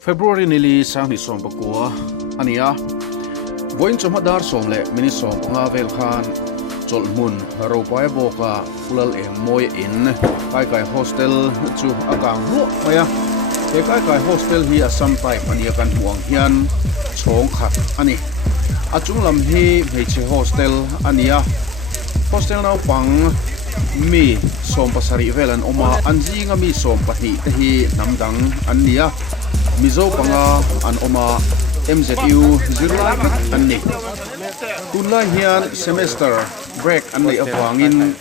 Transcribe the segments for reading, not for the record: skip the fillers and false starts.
February nili sang ni som pakua ania voin choma dar som le mini som nga vel khan Chawlhhmun Ropaia Bawk-a ulal moi in kai hostel chu akang hu maya he kai hostel hi assam type ania kan huang hian chhong khat ani achung lam hi meiche hostel ania hostel nau pang mi som pasari velan oma anjinga mi som pahnih te hi namdang ania mizo panga an oma MZU zirlai an neih tunlai hian semester break an neih awangin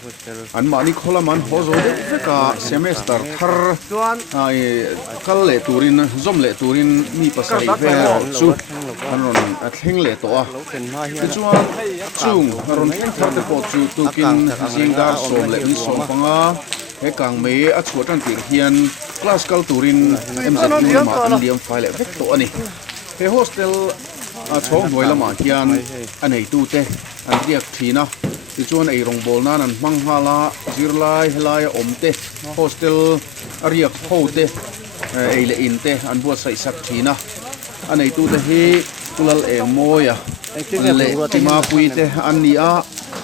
an mani kholaman hozo veka semester thar ai kal le turin zom le turin mi pasai ve chu an ron thleng le to a chuan chung ron thleng thar te po chu tukin jingdar som le mi som panga he Kang me a chuatan tir hian class kal turin MZU ma an hliam file vek to ani he hostel a chhong hnuai lamah hian an ei tu te an riak thina ti chuan ei rong bol nan an hmang hala zirlai helai om te hostel a riak ho te ei le in te an buat sai sak thina an ei tu te hi kulal moya le tima pui te an ni a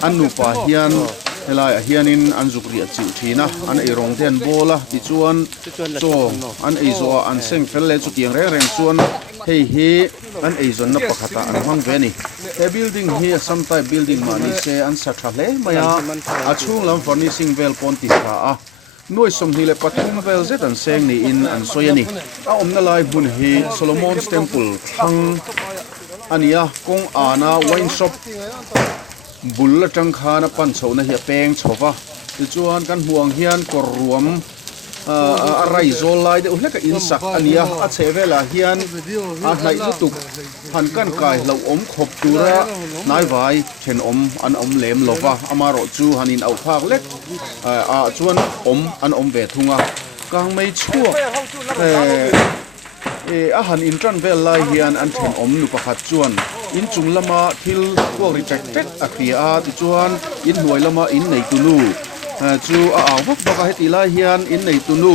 an nu pa hian helai hianin an zukri a chiu thina an ei rong ten bola ti chuan chong an ei zo an seng fel le chu tiang reng chuan hei hi an ei zon na pakhata an hmang ve ni he building hi some type building ma ni se an sa tha hle maya a chung lam furnishing vel pon ti kha a noi som hi le pathum vel zet an seng ni in an soya ni a omna lai bun hi Solomon's temple thang ania kong ana wine shop bulla tang khana pan chhona hi peng chowa ti chuan kan huang hian kor ruam a rai zol lai de uhleka in sak ania a chevela hian a hlai lutuk han kan kai lo om khop tura nai vai then om an om lem lova amaro chu hanin au phak lek a chuan om an om ve thunga kang mei chuak a han in tran vel lai hian an then om nu pakhat chuan in chung lama thil ko rejected a khia ti chuan in hnuai lama in nei tunu chu a aw vak baka heti lai hian in nei tunu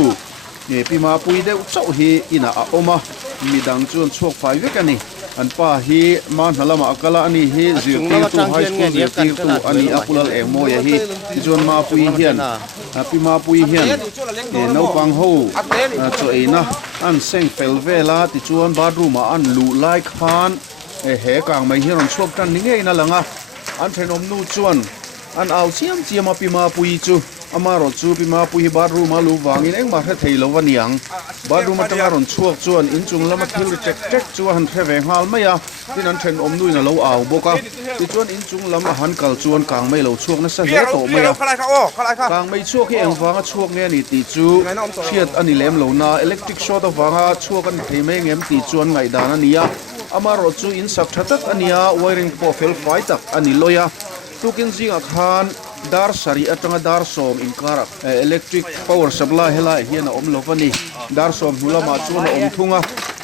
pima pui deuh chau hi ina a oma midang chuan chuak phai vek ani an pa hi man halama akala ani hi zirtir tu high school zirtir tu ani apulal moya hi chuan ma pui hian pima pui hian no pang ho chu eina an seng fel vela ti chuan bathroom a an lu lai khan he Kang mai hian on chuak tan ni ngei na langa an thenom nu chuan an aw chiam a pima pui chu amaro chu pima pui bathroom a lu wangin engma the theilo waniang bathroom atanga ron chuak chuan in chung lama thil tek chu han theve hal maya tin an then om nuina lo aw boka ti chuan in chung lama han kal chuan Kang mai lo chuak na sa he to maya Kang mai chuak hi engwanga chuak nge ni ti chu thiat ani lem lo na electric short awanga chuak an thei mai ngem ti chuan ngai dan ania amaro chu in sak thatat ania wiring po fel fai tak ani loya tukin zinga khan dar sari atanga dar som in karak electric power supply hela hian om lovani dar som hulama chuna om thunga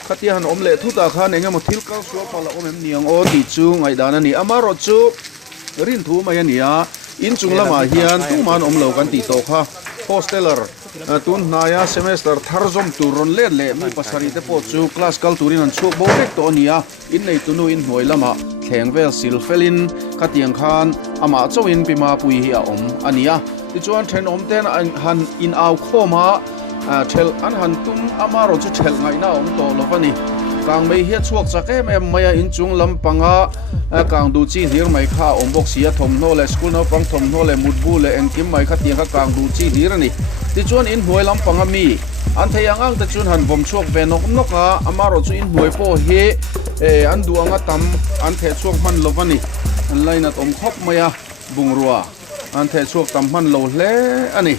khatian om le thuta khan engemaw thil kal so pala om em niang o ti chu ngai dan ani amaro chu rin thu mai ania in chung lama hian tuman om lo kan ti to kha hosteler tun naya semester tharzom turon le mi pasari te po chu class kal turin an chuk bo rek to ania in nei tunu in hnuai lama thlengvel silfelin khatiang khan ama chawin pima pui hi a om ania ti chuan then om ten han in aw khoma thel an han tum amaro chu thel ngai na om to lovani Kang mei hi chuak chake em maya in chung lampanga Kang du chi hlir mai kha om bok sia thom no le school no pang thom no le mutbu le engkim mai khatiang kha Kang du chi hlir ani ti chuan in hnuai lampanga mi an theiang ang ta chun han bom chuak ve noka amaro chu in hnuai po hi an du anga tam an the chuak man lovani an laina tom khop maya bungrua an the chuak tam man lo hle ani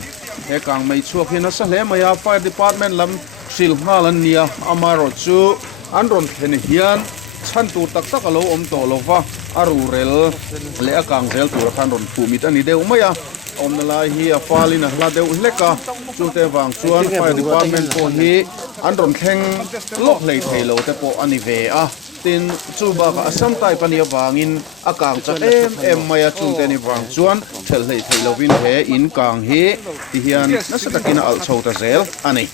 he Kang mei chuak hi na sa hle maya fire department lam sil halan nia amaro chu an ron then hian chan tu tak alo om to lova aru rel le akang zel tur khan ron phumit ani deu maya om na lai hi a falin a hla deu hleka chu te wang chuan fire department po hi an ron thleng lok hlei theilo te po ani ve a tin chu ba ka asam tai pani wangin akang cha em maya chu te ni wang chuan thel hlei theilo win he in Kang hi ti hian na sa takina al chho ta zel ani